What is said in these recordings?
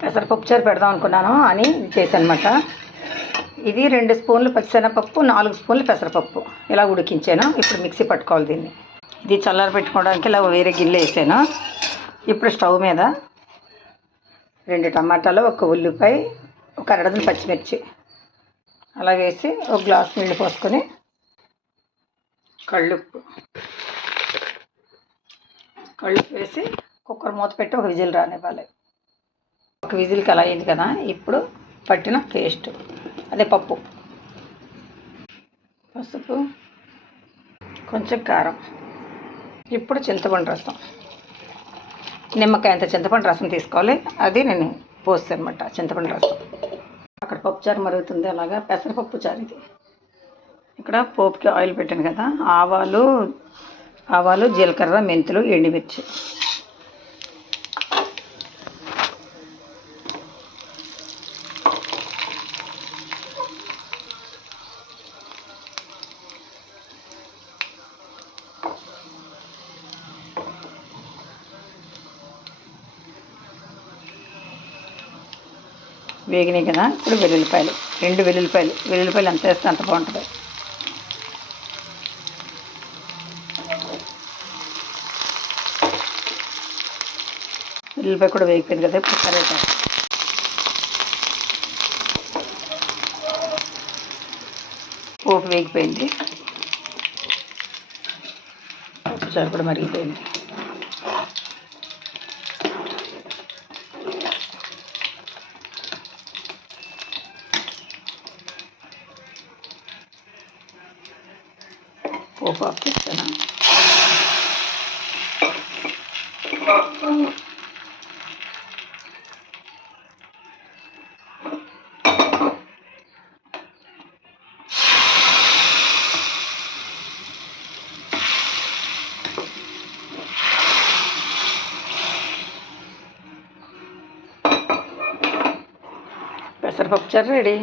పెసరపప్పు చారు పెడదాం అనుకున్నాను అని చేశానమాట. ఇది 2 స్పూన్లు పచ్చిశనగపప్పు, 4 స్పూన్లు పెసరపప్పు ఇలా ఉడికించాను. ఇప్పుడు మిక్సీ పట్టుకోవాలి దీన్ని. ఇది చల్లారి పెట్టుకోవడానికి ఇలా వేరే గిన్నె వేసాను. ఇప్పుడు స్టవ్ మీద 2 టమాటాలు, 1 ఉల్లిపాయ, ఒక అరడజన్ పచ్చిమిర్చి అలా వేసి ఒక గ్లాస్ నీళ్ళు పోసుకొని కళ్ళుప్పు వేసి కుక్కర్ మూత పెట్టి ఒక విజిల్ రానివ్వాలి. ఒక విజిల్కి అలా అయింది కదా. ఇప్పుడు పట్టిన పేస్ట్, అదే పప్పు, పసుపు, కొంచెం కారం, ఇప్పుడు చింతపండు రసం, నిమ్మకాయ అంత చింతపండు రసం తీసుకోవాలి. అది నేను పోస్తాను అనమాట చింతపండు రసం. అక్కడ పప్పుచారు మరుగుతుంది, అలాగా పెసరపప్పు చారు ఇది. ఇక్కడ పోపుకి ఆయిల్ పెట్టాను కదా. ఆవాలు, జీలకర్ర, మెంతులు, ఎండుమిర్చి, వేగినాయి కదా. ఇప్పుడు వెల్లుల్లిపాయలు, 2 వెల్లుల్లిపాయలు ఎంత వేస్తే అంత బాగుంటుంది. వెల్లుల్లిపాయ కూడా వేగిపోయింది కదా. ఇప్పుడు కరివేపాకు, పోపు వేగిపోయింది, పప్పుచారు కూడా మరిగిపోయింది. పోపు ఆఫ్ చేస్తాను. పెసరపప్పు చారు రెడీ.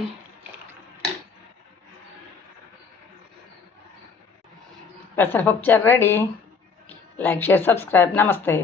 పెసరపప్పు చారు రెడీ. Like, share, subscribe. నమస్తే.